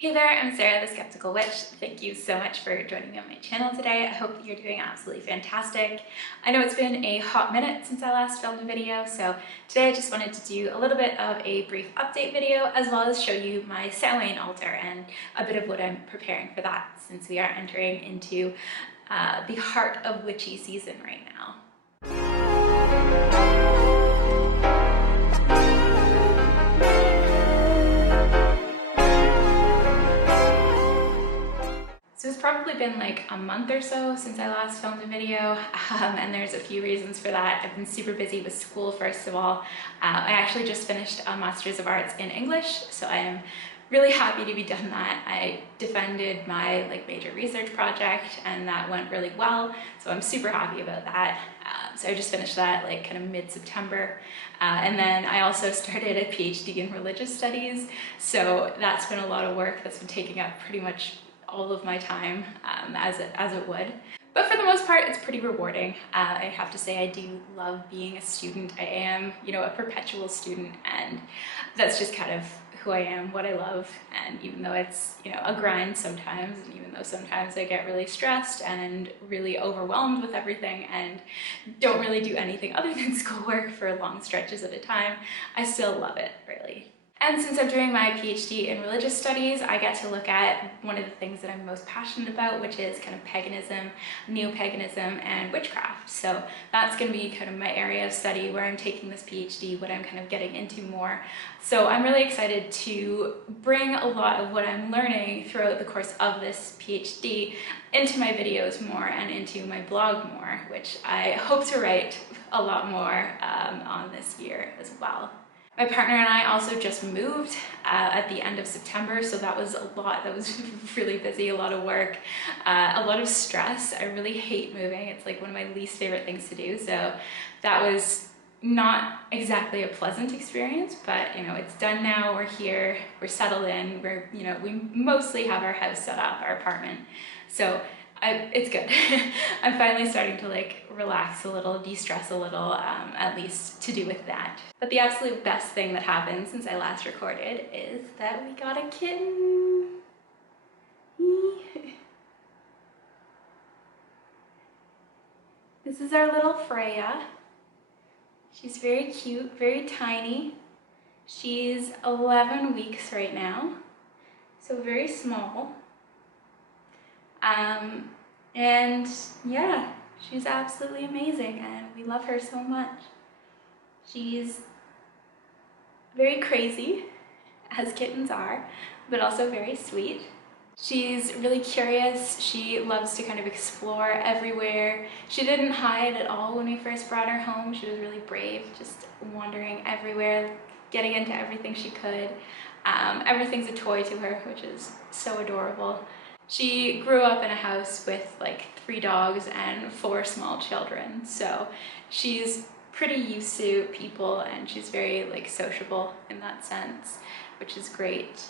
Hey there, I'm Sarah the Skeptical Witch. Thank you so much for joining me on my channel today. I hope that you're doing absolutely fantastic. I know it's been a hot minute since I last filmed a video, so today I just wanted to do a little bit of a brief update video as well as show you my Samhain altar and a bit of what I'm preparing for that since we are entering into the heart of witchy season right now. So it's probably been like a month or so since I last filmed a video, and there's a few reasons for that. I've been super busy with school, first of all. I actually just finished a Master's of Arts in English, so I am really happy to be done that. I defended my major research project and that went really well, so I'm super happy about that. So I just finished that kind of mid-September. And then I also started a PhD in religious studies, so that's been a lot of work that's been taking up pretty much all of my time as it would. But for the most part, it's pretty rewarding. I have to say I do love being a student. I am, a perpetual student, and that's just kind of who I am, what I love. And even though it's, a grind sometimes, and even though sometimes I get really stressed and really overwhelmed with everything and don't really do anything other than schoolwork for long stretches at a time, I still love it, really. And since I'm doing my PhD in religious studies, I get to look at one of the things that I'm most passionate about, which is kind of paganism, neo-paganism, and witchcraft. So that's going to be kind of my area of study where I'm taking this PhD, what I'm kind of getting into more. So I'm really excited to bring a lot of what I'm learning throughout the course of this PhD into my videos more and into my blog more, which I hope to write a lot more on this year as well. My partner and I also just moved at the end of September, so that was a lot. That was really busy, a lot of work, a lot of stress. I really hate moving. It's like one of my least favorite things to do, so that was not exactly a pleasant experience, but it's done now. We're here, we're settled in, we mostly have our house set up, our apartment, so it's good. I'm finally starting to relax a little, de-stress a little, at least to do with that. But the absolute best thing that happened since I last recorded is that we got a kitten. This is our little Freya. She's very cute, very tiny. She's 11 weeks right now, so very small. And yeah, she's absolutely amazing and we love her so much. She's very crazy, as kittens are, but also very sweet. She's really curious. She loves to kind of explore everywhere. She didn't hide at all when we first brought her home. She was really brave, just wandering everywhere, getting into everything she could. Everything's a toy to her, which is so adorable. She grew up in a house with 3 dogs and 4 small children, so she's pretty used to people and she's very sociable in that sense, which is great.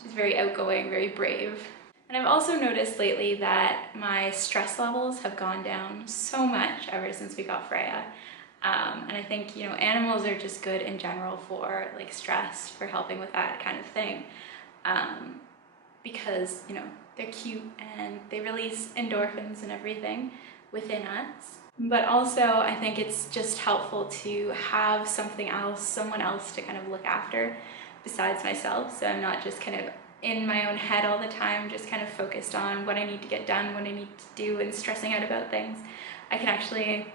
She's very outgoing, very brave. And I've also noticed lately that my stress levels have gone down so much ever since we got Freya. And I think, animals are just good in general for stress, for helping with that kind of thing. Because, they're cute and they release endorphins and everything within us. But also, I think it's just helpful to have something else, someone else to kind of look after besides myself. So I'm not just kind of in my own head all the time, just kind of focused on what I need to get done, what I need to do, and stressing out about things. I can actually,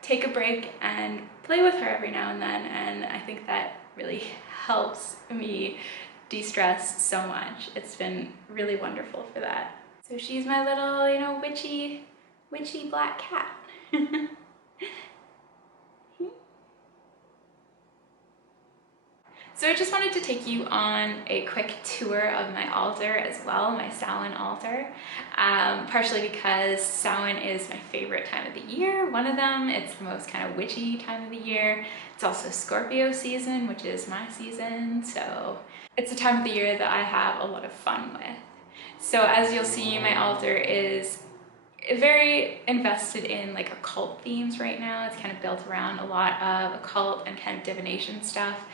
take a break and play with her every now and then, and I think that really helps me de-stress so much. It's been really wonderful for that. So she's my little, witchy black cat. So I just wanted to take you on a quick tour of my altar as well, my Samhain altar, partially because Samhain is my favorite time of the year, one of them. It's the most kind of witchy time of the year. It's also Scorpio season, which is my season, so it's a time of the year that I have a lot of fun with. So as you'll see, my altar is very invested in occult themes right now. It's kind of built around a lot of occult and kind of divination stuff,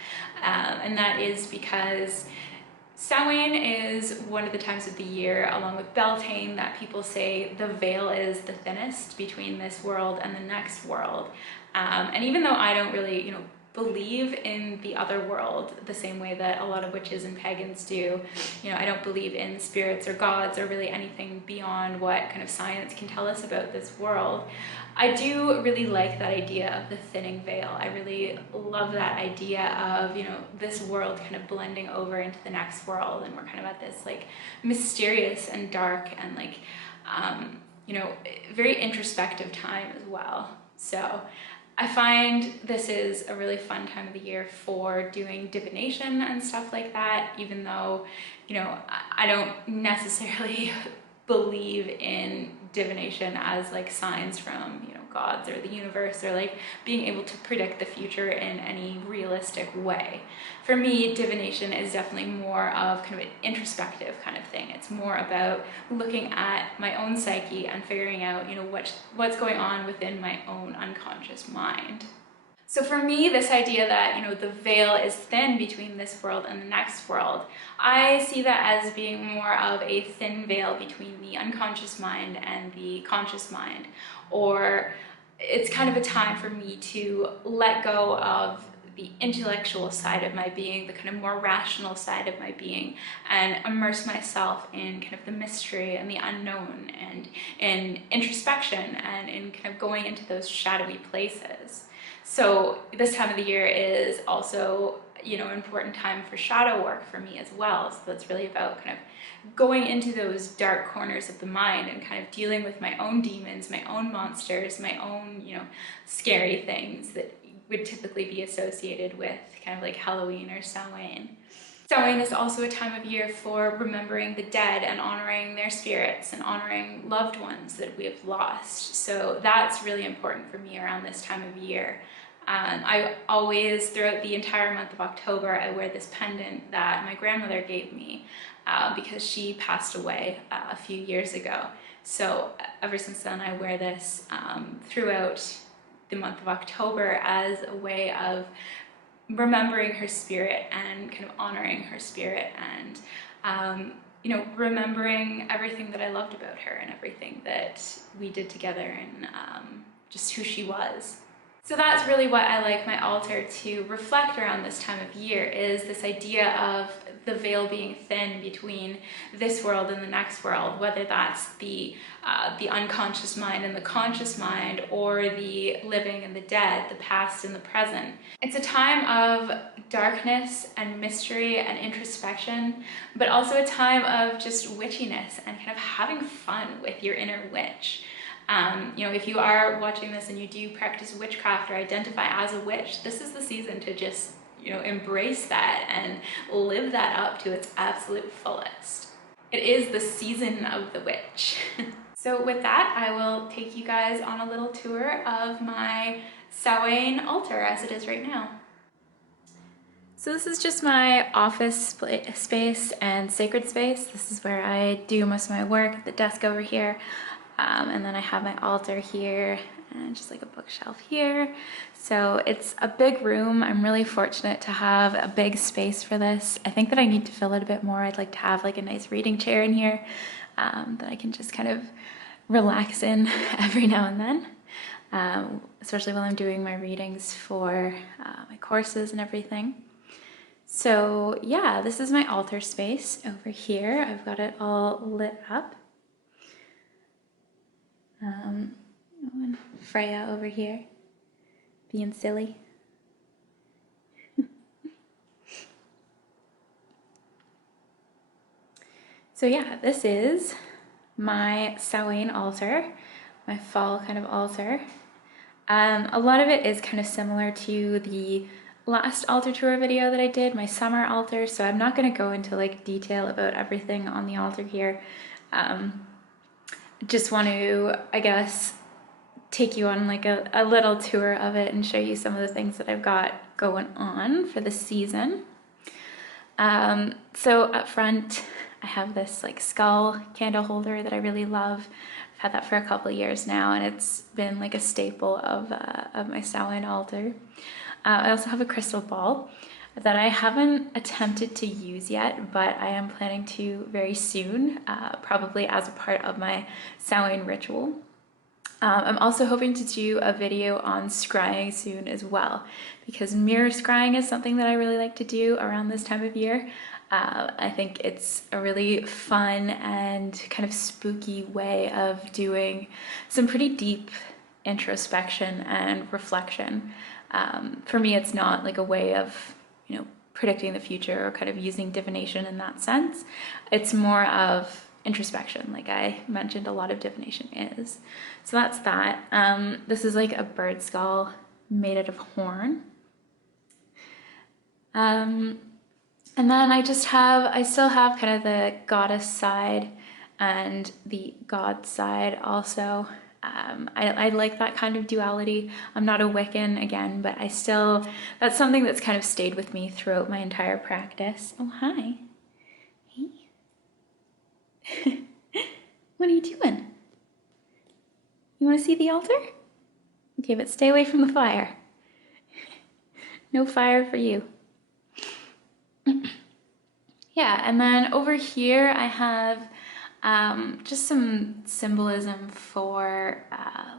and that is because Samhain is one of the times of the year, along with Beltane, that people say the veil is the thinnest between this world and the next world. And even though I don't really, believe in the other world the same way that a lot of witches and pagans do, I don't believe in spirits or gods or really anything beyond what kind of science can tell us about this world, I do really like that idea of the thinning veil. I really love that idea of, this world kind of blending over into the next world, and we're kind of at this like mysterious and dark and like, very introspective time as well. So I find this is a really fun time of the year for doing divination and stuff like that, even though, I don't necessarily believe in divination as like signs from, gods or the universe, or like being able to predict the future in any realistic way. For me, divination is definitely more of kind of an introspective kind of thing. It's more about looking at my own psyche and figuring out, what's going on within my own unconscious mind. So for me, this idea that, the veil is thin between this world and the next world, I see that as being more of a thin veil between the unconscious mind and the conscious mind. Or it's kind of a time for me to let go of the intellectual side of my being, the kind of more rational side of my being, and immerse myself in kind of the mystery and the unknown, and in introspection, and in kind of going into those shadowy places. So this time of the year is also, an important time for shadow work for me as well. So it's really about kind of going into those dark corners of the mind and kind of dealing with my own demons, my own monsters, my own, scary things that would typically be associated with kind of like Halloween or Samhain. Samhain is also a time of year for remembering the dead and honoring their spirits and honoring loved ones that we have lost. So that's really important for me around this time of year. I always, throughout the entire month of October, I wear this pendant that my grandmother gave me because she passed away a few years ago. So ever since then, I wear this throughout the month of October as a way of remembering her spirit and kind of honoring her spirit, and remembering everything that I loved about her and everything that we did together, and just who she was. So that's really what I like my altar to reflect around this time of year, is this idea of the veil being thin between this world and the next world, whether that's the unconscious mind and the conscious mind, or the living and the dead, the past and the present. It's a time of darkness and mystery and introspection, but also a time of just witchiness and kind of having fun with your inner witch. If you are watching this and you do practice witchcraft or identify as a witch, this is the season to just, embrace that and live that up to its absolute fullest. It is the season of the witch. So with that, I will take you guys on a little tour of my Samhain altar as it is right now. So this is just my office space and sacred space. This is where I do most of my work, the desk over here. And then I have my altar here and just like a bookshelf here. So it's a big room. I'm really fortunate to have a big space for this. I think that I need to fill it a bit more. I'd like to have like a nice reading chair in here that I can just kind of relax in every now and then, especially while I'm doing my readings for my courses and everything. So yeah, this is my altar space over here. I've got it all lit up. And Freya over here being silly. So yeah, this is my Samhain altar, my fall kind of altar. A lot of it is kind of similar to the last altar tour video that I did, my summer altar, so I'm not going to go into like detail about everything on the altar here. Just want to, I guess, take you on like a little tour of it and show you some of the things that I've got going on for the season. So up front, I have this like skull candle holder that I really love. I've had that for a couple of years now, and it's been like a staple of my Samhain altar. I also have a crystal ball. that I haven't attempted to use yet, but I am planning to very soon, probably as a part of my Samhain ritual. I'm also hoping to do a video on scrying soon as well, because mirror scrying is something that I really like to do around this time of year. I think it's a really fun and kind of spooky way of doing some pretty deep introspection and reflection. For me, it's not like a way of, predicting the future or kind of using divination in that sense. It's more of introspection, like I mentioned a lot of divination is. So that's that. This is like a bird skull made out of horn. And then I still have kind of the goddess side and the god side also. I like that kind of duality. I'm not a Wiccan again, but that's something that's kind of stayed with me throughout my entire practice. Oh, hi. Hey. What are you doing? You want to see the altar? Okay, but stay away from the fire. No fire for you. Yeah, and then over here I have just some symbolism for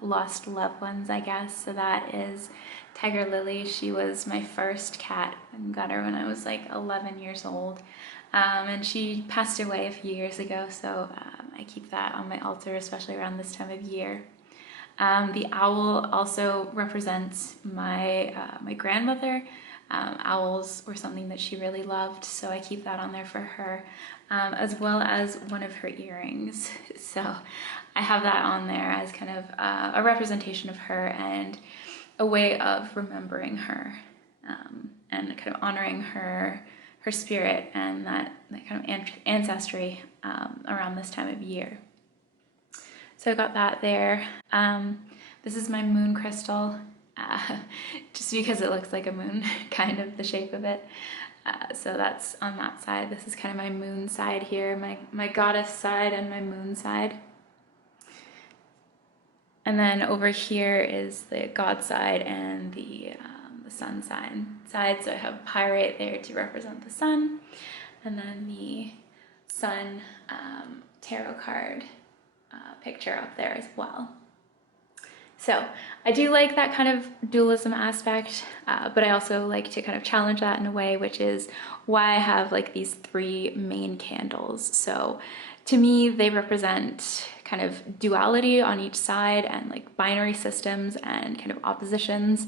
lost loved ones, I guess. So that is Tiger Lily. She was my first cat. I got her when I was like 11 years old. And she passed away a few years ago, so I keep that on my altar, especially around this time of year. The owl also represents my grandmother. Owls were something that she really loved, so I keep that on there for her, as well as one of her earrings. So I have that on there as kind of a representation of her and a way of remembering her, and kind of honoring her spirit and that kind of ancestry around this time of year. So I got that there. This is my moon crystal, just because it looks like a moon, kind of the shape of it. So that's on that side. This is kind of my moon side here, my goddess side and my moon side. And then over here is the god side and the sun side. So I have pyrite there to represent the sun, and then the sun tarot card picture up there as well. So I do like that kind of dualism aspect, but I also like to kind of challenge that in a way, which is why I have like these three main candles. So to me, they represent kind of duality on each side and like binary systems and kind of oppositions.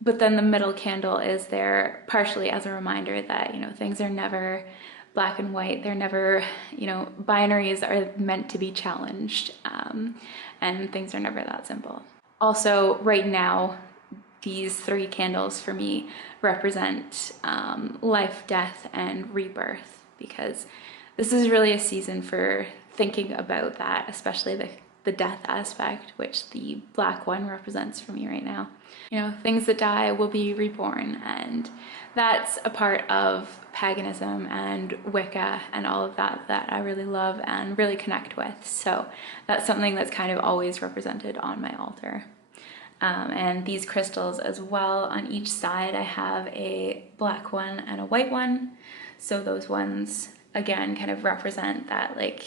But then the middle candle is there partially as a reminder that, things are never black and white. They're never, binaries are meant to be challenged, and things are never that simple. Also, right now, these three candles for me represent life, death, and rebirth, because this is really a season for thinking about that, especially the death aspect, which the black one represents for me right now. Things that die will be reborn, and that's a part of paganism and Wicca and all of that I really love and really connect with. So that's something that's kind of always represented on my altar. And these crystals as well, on each side I have a black one and a white one. So those ones, again, kind of represent that like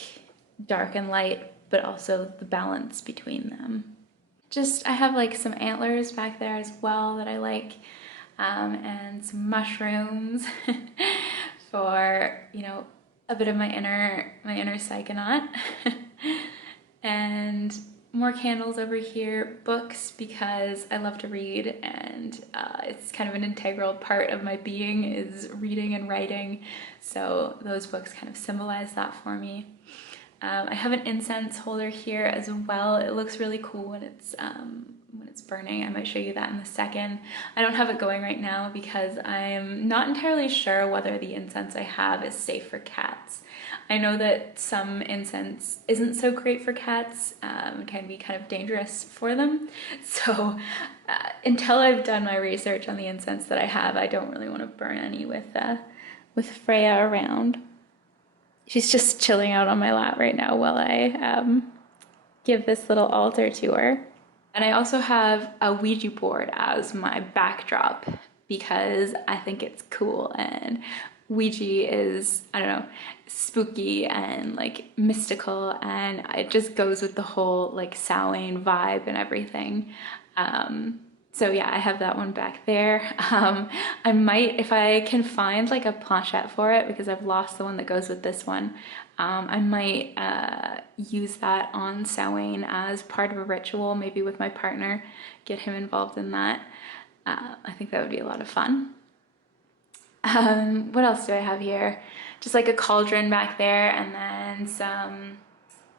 dark and light, but also the balance between them. I have like some antlers back there as well that I like, and some mushrooms for, a bit of my inner psychonaut. And more candles over here, books, because I love to read, and it's kind of an integral part of my being is reading and writing. So those books kind of symbolize that for me. I have an incense holder here as well. It looks really cool when it's burning. I might show you that in a second. I don't have it going right now because I'm not entirely sure whether the incense I have is safe for cats. I know that some incense isn't so great for cats, can be kind of dangerous for them. So until I've done my research on the incense that I have, I don't really want to burn any with Freya around. She's just chilling out on my lap right now while I give this little altar to her. And I also have a Ouija board as my backdrop, because I think it's cool, and Ouija is, I don't know, spooky and like mystical, and it just goes with the whole like Samhain vibe and everything. So yeah, I have that one back there. I might, if I can find like a planchette for it, because I've lost the one that goes with this one, I might use that on Samhain as part of a ritual, maybe with my partner, get him involved in that. I think that would be a lot of fun. What else do I have here? Just like a cauldron back there, and then some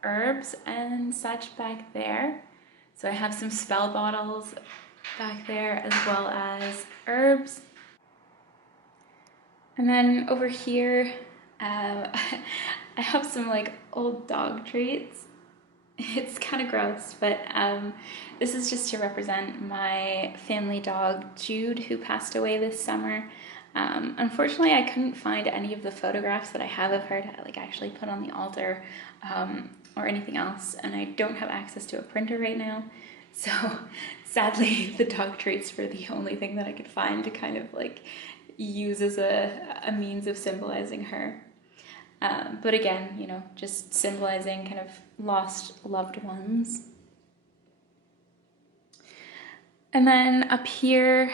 herbs and such back there. So I have some spell bottles back there, as well as herbs. And then over here, I have some like old dog treats. It's kind of gross, but this is just to represent my family dog, Jude, who passed away this summer. Unfortunately, I couldn't find any of the photographs that I have of her to like actually put on the altar or anything else, and I don't have access to a printer right now. So sadly, the dog treats were the only thing that I could find to kind of like use as a means of symbolizing her. But again, you know, just symbolizing kind of lost loved ones. And then up here,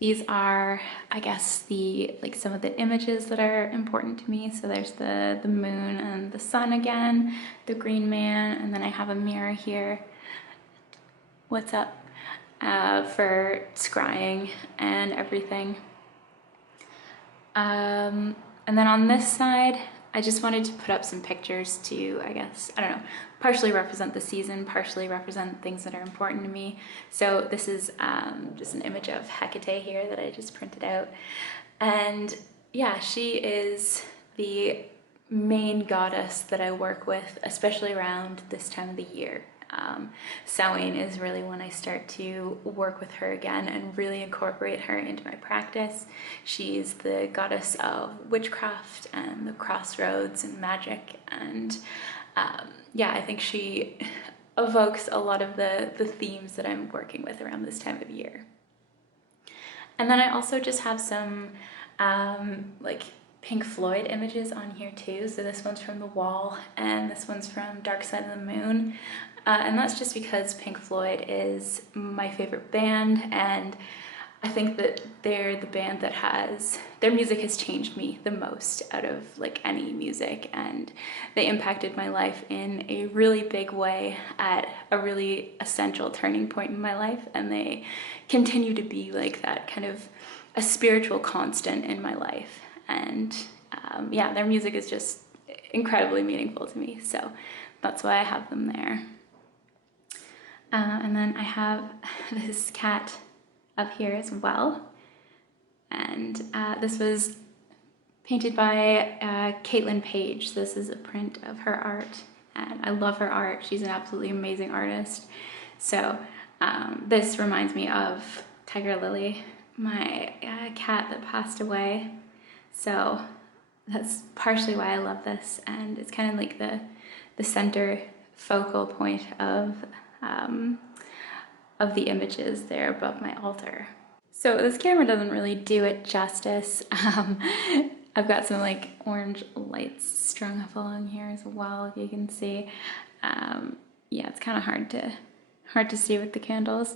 these are, I guess, the like some of the images that are important to me. So there's the moon and the sun again, the green man, and then I have a mirror here. What's up? For scrying and everything. And then on this side, I just wanted to put up some pictures to, I guess, I don't know, partially represent the season, partially represent things that are important to me. So this is just an image of Hecate here that I just printed out. And yeah, she is the main goddess that I work with, especially around this time of the year. Samhain is really when I start to work with her again and really incorporate her into my practice. She's the goddess of witchcraft and the crossroads and magic, and yeah, I think she evokes a lot of the themes that I'm working with around this time of year. And then I also just have some like Pink Floyd images on here too. So this one's from The Wall and this one's from Dark Side of the Moon. And that's just because Pink Floyd is my favorite band, and I think that they're the band that their music has changed me the most out of like any music, and they impacted my life in a really big way at a really essential turning point in my life, and they continue to be like that kind of a spiritual constant in my life. And yeah, their music is just incredibly meaningful to me, so that's why I have them there. And then I have this cat up here as well, and this was painted by Caitlin Page. This is a print of her art, and I love her art. She's an absolutely amazing artist. So this reminds me of Tiger Lily, my cat that passed away. So that's partially why I love this, and it's kind of like the center focal point of the images there above my altar. So this camera doesn't really do it justice. I've got some like orange lights strung up along here as well, if you can see. Yeah, it's kind of hard to see with the candles.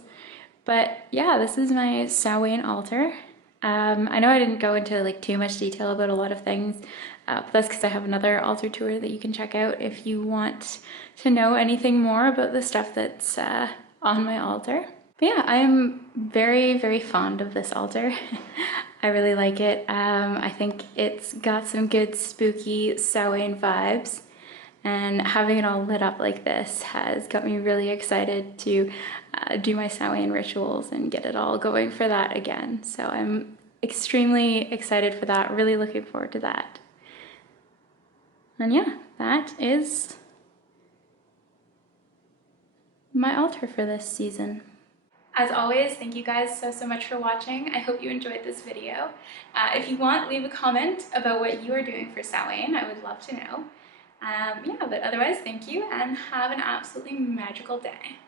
But yeah, this is my Samhain altar. I know I didn't go into like too much detail about a lot of things, but that's because I have another altar tour that you can check out if you want to know anything more about the stuff that's on my altar. But yeah, I am very, very fond of this altar. I really like it. I think it's got some good spooky Samhain vibes, and having it all lit up like this has got me really excited to do my Samhain rituals and get it all going for that again. So I'm extremely excited for that, really looking forward to that. And yeah, that is my altar for this season. As always, thank you guys so much for watching. I hope you enjoyed this video. If you want, leave a comment about what you are doing for Samhain. I would love to know. Yeah, but otherwise, thank you and have an absolutely magical day.